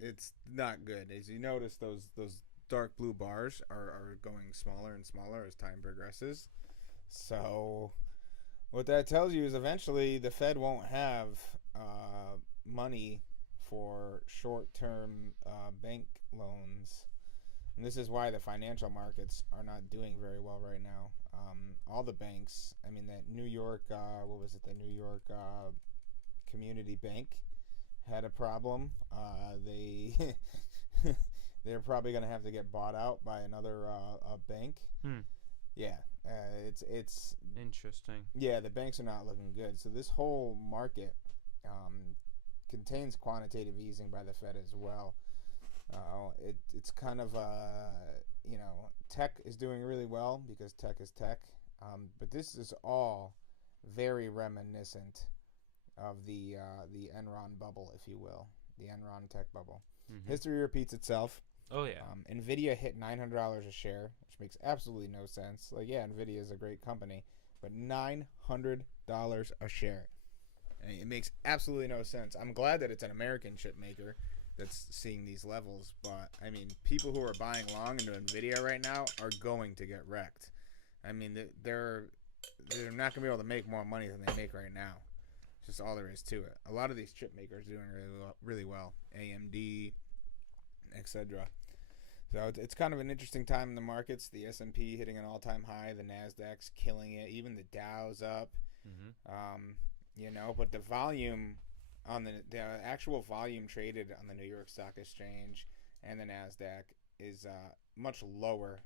it's not good. As you notice, those dark blue bars are going smaller and smaller as time progresses. So what that tells you is eventually the Fed won't have money for short-term bank loans. And this is why the financial markets are not doing very well right now. All the banks, I mean, that New York, the New York Community Bank had a problem. They're probably going to have to get bought out by another bank. Yeah, it's interesting. Yeah, the banks are not looking good. So this whole market contains quantitative easing by the Fed as well. It's kind of tech is doing really well because tech is tech. But this is all very reminiscent of the Enron bubble, if you will, the Enron tech bubble. Mm-hmm. History repeats itself. Oh yeah. Nvidia hit $900 a share, which makes absolutely no sense. Like, yeah, Nvidia is a great company, but $900 a share. I mean, it makes absolutely no sense. I'm glad that it's an American chip maker that's seeing these levels, but I mean, people who are buying long into Nvidia right now are going to get wrecked. I mean, they're not going to be able to make more money than they make right now. It's just all there is to it. A lot of these chip makers are doing really well. AMD, etc. So it's kind of an interesting time in the markets. The S&P hitting an all-time high. The Nasdaq's killing it. Even the Dow's up. But the volume on the actual volume traded on the New York Stock Exchange and the Nasdaq is much lower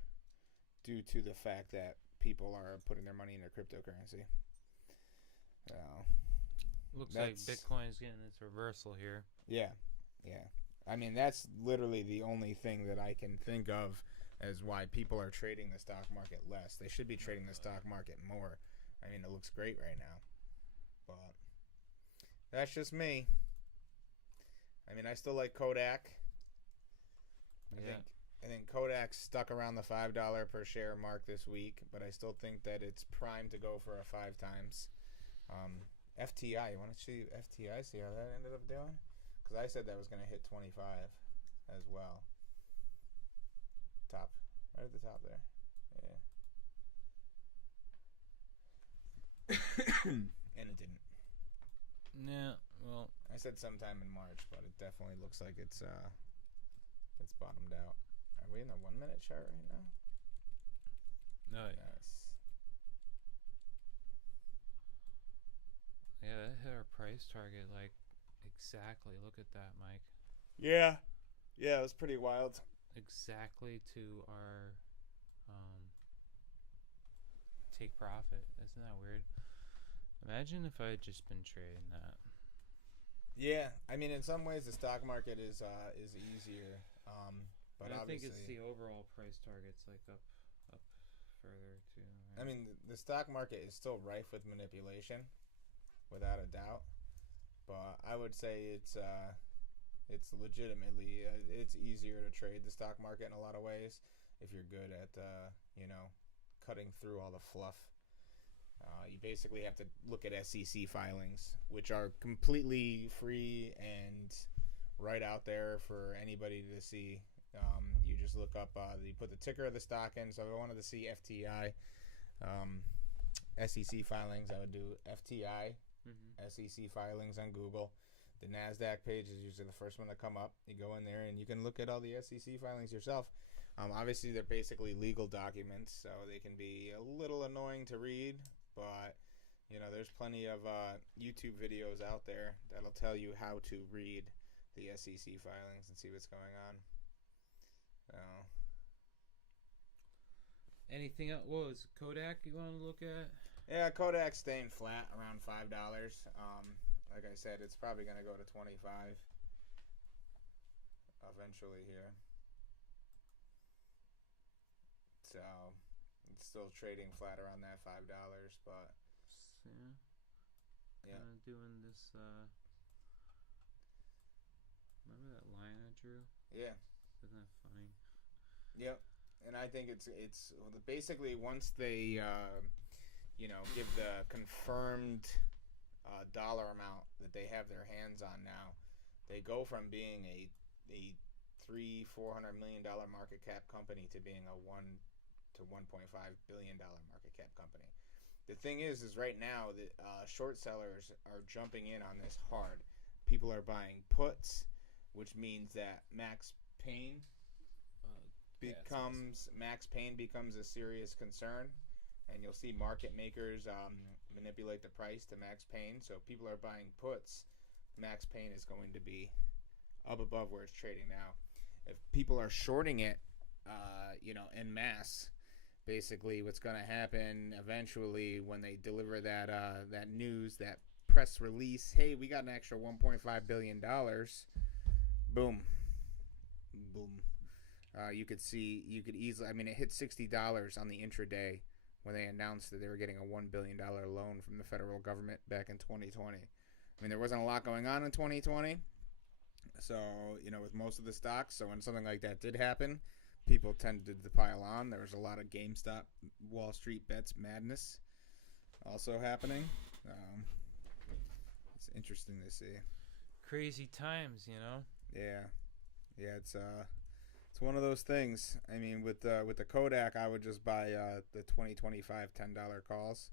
due to the fact that people are putting their money into cryptocurrency. Looks like Bitcoin is getting its reversal here. Yeah. I mean, that's literally the only thing that I can think of as why people are trading the stock market less. They should be trading the stock market more. I mean, it looks great right now. But that's just me. I mean, I still like Kodak. I think Kodak's stuck around the $5 per share mark this week, but I still think that it's primed to go for a 5 times. FTI, you want to see FTI, see how that ended up doing? Because I said that was going to hit 25 as well. Top, right at the top there. Yeah. And it didn't. Yeah, well, I said sometime in March, but it definitely looks like it's bottomed out. Are we in the 1 minute chart right now? No. Yes. Yeah, that hit our price target like exactly. Look at that, Mike. Yeah, it was pretty wild. Exactly to our take profit. Isn't that weird? Imagine if I had just been trading that. Yeah, I mean, in some ways, the stock market is easier, but I obviously, think it's the overall price target's like up further too. Right? I mean, the stock market is still rife with manipulation, without a doubt. But I would say it's legitimately it's easier to trade the stock market in a lot of ways if you're good at cutting through all the fluff. You basically have to look at SEC filings, which are completely free and right out there for anybody to see. You just look up, you put the ticker of the stock in. So if I wanted to see FTI, SEC filings, I would do FTI, SEC filings on Google. The NASDAQ page is usually the first one to come up. You go in there and you can look at all the SEC filings yourself. Obviously, they're basically legal documents, so they can be a little annoying to read, but there's plenty of YouTube videos out there that'll tell you how to read the SEC filings and see what's going on. So, anything else? What was Kodak you want to look at? Yeah, Kodak's staying flat around $5. Like I said, it's probably going to go to 25 eventually here. So it's still trading flat around that $5, but yeah. Doing this. Remember that line I drew? Yeah. Isn't that funny? Yep. And I think it's basically once they give the confirmed dollar amount that they have their hands on now, they go from being a $300-400 million market cap company to being a $1 to $1.5 billion market cap company. The thing is right now the short sellers are jumping in on this hard. People are buying puts, which means that Max Pain becomes a serious concern, and you'll see market makers manipulate the price to Max Pain. So if people are buying puts, Max Pain is going to be up above where it's trading now. If people are shorting it, en masse, basically what's going to happen eventually when they deliver that news, that press release, hey, we got an extra $1.5 billion, boom. You could easily, it hit $60 on the intraday when they announced that they were getting a $1 billion loan from the federal government back in 2020. There wasn't a lot going on in 2020. So, with most of the stocks, so when something like that did happen, people tended to pile on. There was a lot of GameStop, Wall Street bets madness also happening. It's interesting to see. Crazy times, Yeah, it's one of those things. With the Kodak, I would just buy the 2025 $10 calls.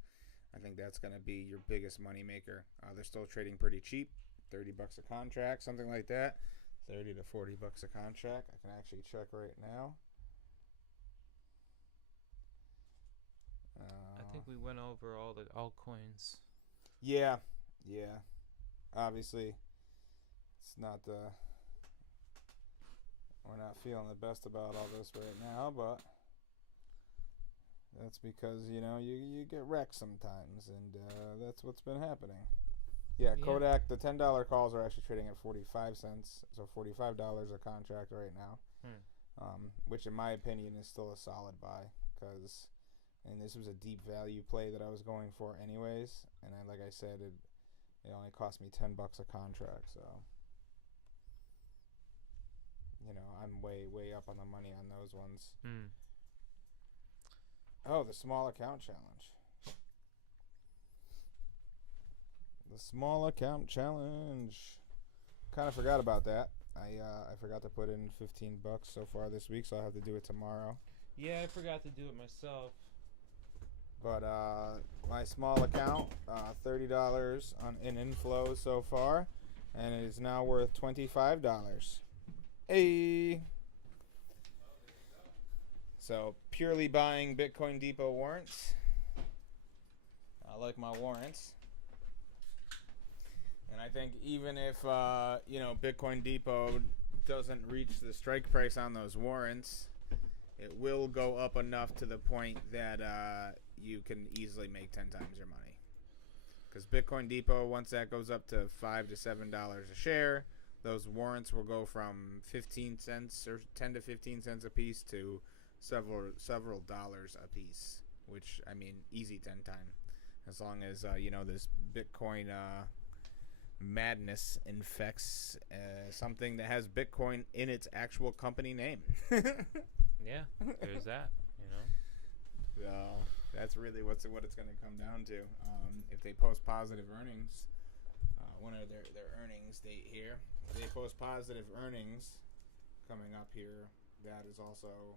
I think that's going to be your biggest money maker. They're still trading pretty cheap, $30 a contract, something like that. $30 to $40 a contract. I can actually check right now. I think we went over all the altcoins. Yeah. Obviously, it's not we're not feeling the best about all this right now, but that's because you get wrecked sometimes, and that's what's been happening. Yeah, Kodak, the $10 calls are actually trading at 45 cents, so $45 a contract right now, which in my opinion is still a solid buy, because this was a deep value play that I was going for anyways, and like I said, it only cost me $10 a contract, so I'm way up on the money on those ones. Oh, the small account challenge. The small account challenge. Kind of forgot about that. I forgot to put in $15 so far this week, so I'll have to do it tomorrow. Yeah, I forgot to do it myself. But my small account, $30 in inflow so far, and it is now worth $25. Hey. So purely buying Bitcoin Depot warrants. I like my warrants. And I think even if Bitcoin Depot doesn't reach the strike price on those warrants, it will go up enough to the point that you can easily make 10 times your money. Because Bitcoin Depot, once that goes up to $5 to $7 a share, those warrants will go from 15 cents or 10 to 15 cents a piece to several dollars a piece, which easy 10 times, as long as this Bitcoin madness infects something that has Bitcoin in its actual company name. Yeah, there's that. That's really what it's going to come down to. If they post positive earnings, one of their earnings date here, if they post positive earnings coming up here, that is also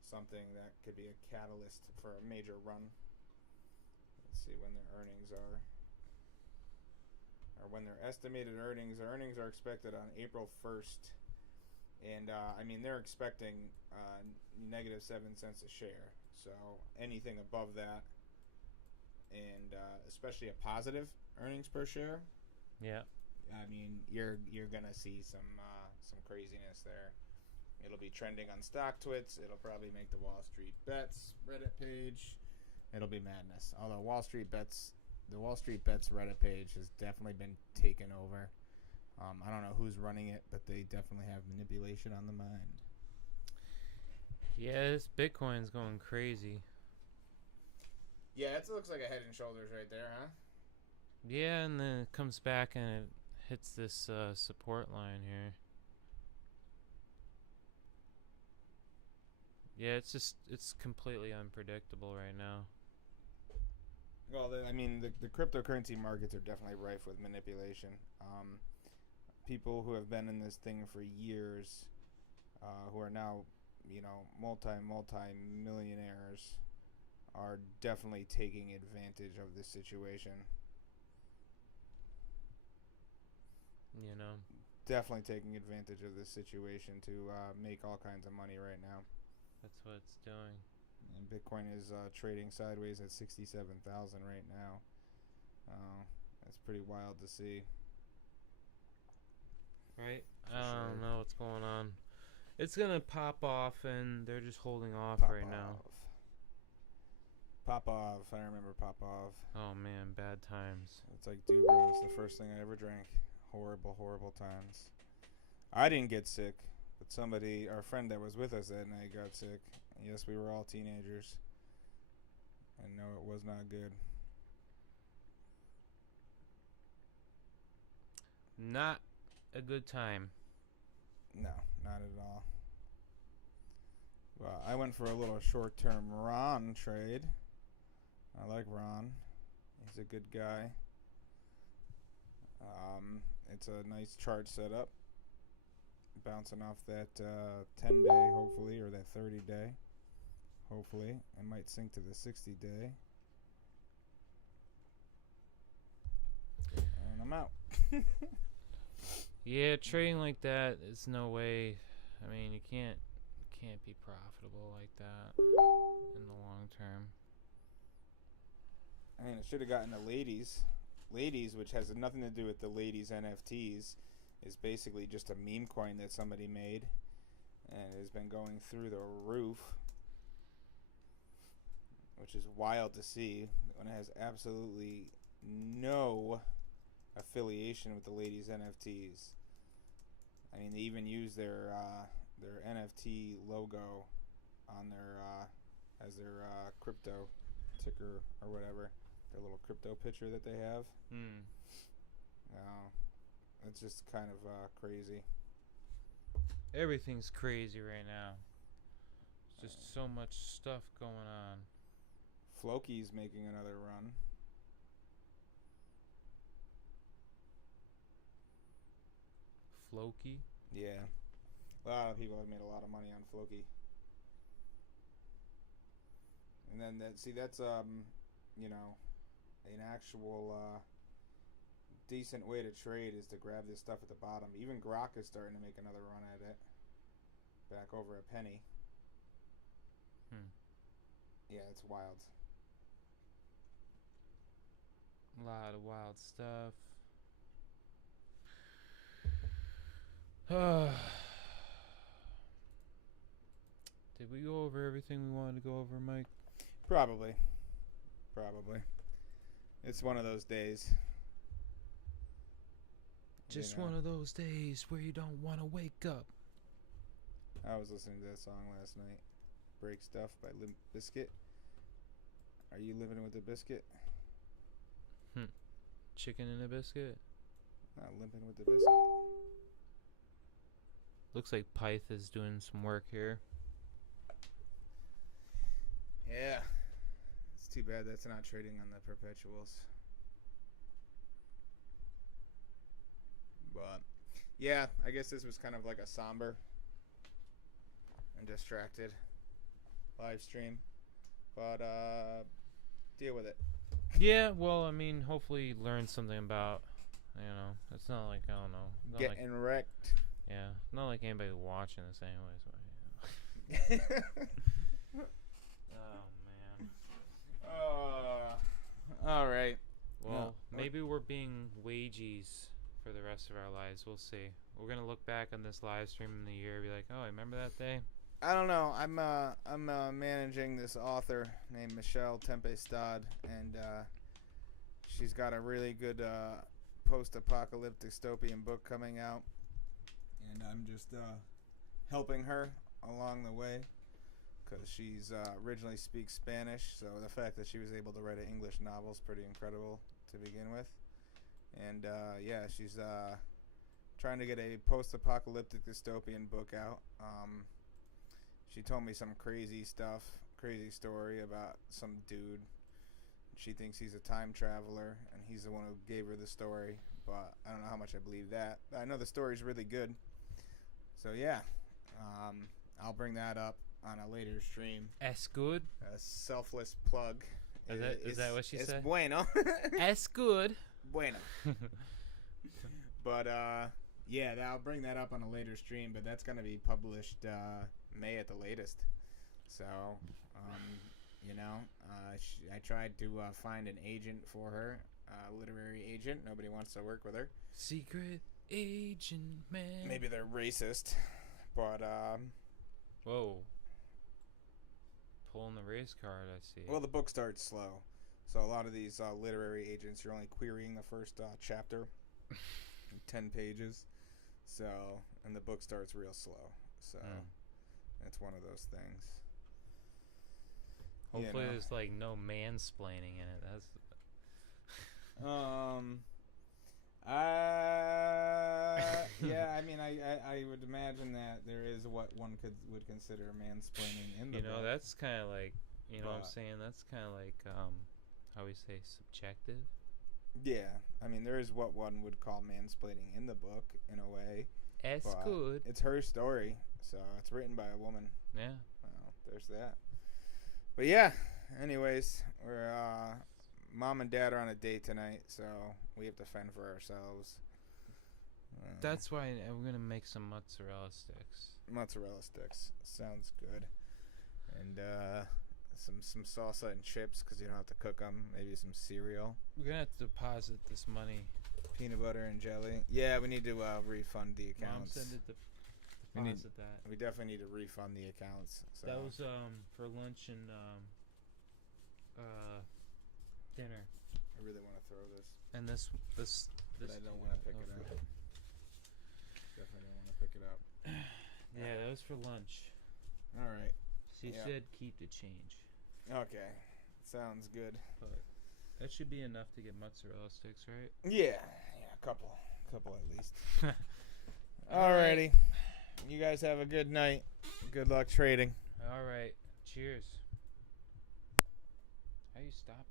something that could be a catalyst for a major run. Let's see when their earnings are, or when their estimated earnings. Their earnings are expected on April 1st, and I mean they're expecting negative 7 cents a share. So anything above that, and especially a positive earnings per share. Yeah. I mean you're gonna see some craziness there. It'll be trending on StockTwits. It'll probably make the Wall Street Bets Reddit page. It'll be madness. Although the Wall Street Bets Reddit page has definitely been taken over. I don't know who's running it, but they definitely have manipulation on the mind. Yeah, this Bitcoin's going crazy. Yeah, it looks like a head and shoulders right there, huh? Yeah, and then it comes back and it hits this support line here. Yeah, it's completely unpredictable right now. Well, I mean, the cryptocurrency markets are definitely rife with manipulation. People who have been in this thing for years, who are now, multi-millionaires, are definitely taking advantage of this situation. Definitely taking advantage of this situation to make all kinds of money right now. That's what it's doing. And Bitcoin is trading sideways at 67,000 right now. That's pretty wild to see. Right? I don't know what's going on. It's going to pop off, and they're just holding off now. Pop-Off. I remember Pop-Off. Oh, man, bad times. It's like Dubro. It's the first thing I ever drank. Horrible, horrible times. I didn't get sick, but our friend that was with us that night got sick. Yes, we were all teenagers. And no, it was not good. Not a good time. No, not at all. Well, I went for a little short-term Ron trade. I like Ron. He's a good guy. It's a nice chart setup. Bouncing off that 10-day, hopefully, or that 30-day. Hopefully. It might sink to the 60-day. And I'm out. Yeah, trading like that is no way. I mean, you can't be profitable like that in the long term. I mean, it should have gotten the ladies. Ladies, which has nothing to do with the ladies NFTs, is basically just a meme coin that somebody made and has been going through the roof, which is wild to see when it has absolutely no affiliation with the ladies NFTs. I mean, they even use their NFT logo on their as their crypto ticker or whatever, their little crypto picture that they have. It's just kind of crazy. Everything's crazy right now. There's just so much stuff going on. Floki's making another run. Floki? Yeah. A lot of people have made a lot of money on Floki. And then that's an actual decent way to trade is to grab this stuff at the bottom. Even Grok is starting to make another run at it. Back over a penny. Yeah, it's wild. A lot of wild stuff. Did we go over everything we wanted to go over, Mike? Probably. It's one of those days. Just one of those days where you don't want to wake up. I was listening to that song last night. Break Stuff by Limp Bizkit. Are you living with a biscuit? Chicken and a biscuit? Not limping with the biscuit. Looks like Pyth is doing some work here. Yeah. Too bad that's not trading on the perpetuals. But yeah, I guess this was kind of like a somber and distracted live stream. But deal with it. Yeah, well, I mean, hopefully you learned something about, it's not like, I don't know. Getting wrecked. Yeah, not like anybody watching this anyways. But, oh, man. All right. Well, maybe we're being wages for the rest of our lives. We'll see. We're going to look back on this live stream in the year and be like, oh, I remember that day? I don't know. I'm managing this author named Michelle Tempestad, and she's got a really good post-apocalyptic dystopian book coming out, and I'm just helping her along the way because she's originally speaks Spanish, so the fact that she was able to write an English novel is pretty incredible to begin with. And yeah, she's trying to get a post-apocalyptic dystopian book out. She told me some crazy story about some dude. She thinks he's a time traveler, and he's the one who gave her the story. But I don't know how much I believe that. But I know the story's really good. So yeah, I'll bring that up on a later stream. Es good. A selfless plug. Is that what she said? Es bueno. Es good. Bueno. But yeah, I'll bring that up on a later stream. But that's gonna be published May at the latest. So I tried to find an agent for her, a literary agent. Nobody wants to work with her. Secret agent man. Maybe they're racist, but whoa. Pulling the race card, I see. Well, the book starts slow, so a lot of these literary agents, you're only querying the first chapter, 10 pages. So, and the book starts real slow. So, it's one of those things. Hopefully, there's like no mansplaining in it. That's. Yeah, I mean, I would imagine that there is what one would consider mansplaining in the book. That's kind of like, what I'm saying? That's kind of like, how we say, subjective? Yeah, I mean, there is what one would call mansplaining in the book, in a way. It's good. It's her story, so it's written by a woman. Yeah. Well, there's that. But yeah, anyways, we're, Mom and Dad are on a date tonight, so we have to fend for ourselves. That's why we're going to make some mozzarella sticks. Mozzarella sticks. Sounds good. And some salsa and chips because you don't have to cook them. Maybe some cereal. We're going to have to deposit this money. Peanut butter and jelly. Yeah, we need to refund the accounts. Mom said to deposit that. We definitely need to refund the accounts. So. That was for lunch and dinner. I really want to throw this. And this. But I don't want to pick it up. Definitely don't want to pick it up. Yeah, that was for lunch. All right. She said keep the change. Okay. Sounds good. But that should be enough to get mozzarella sticks, right? Yeah, a couple at least. Alrighty. You guys have a good night. Good luck trading. All right. Cheers. How you stop?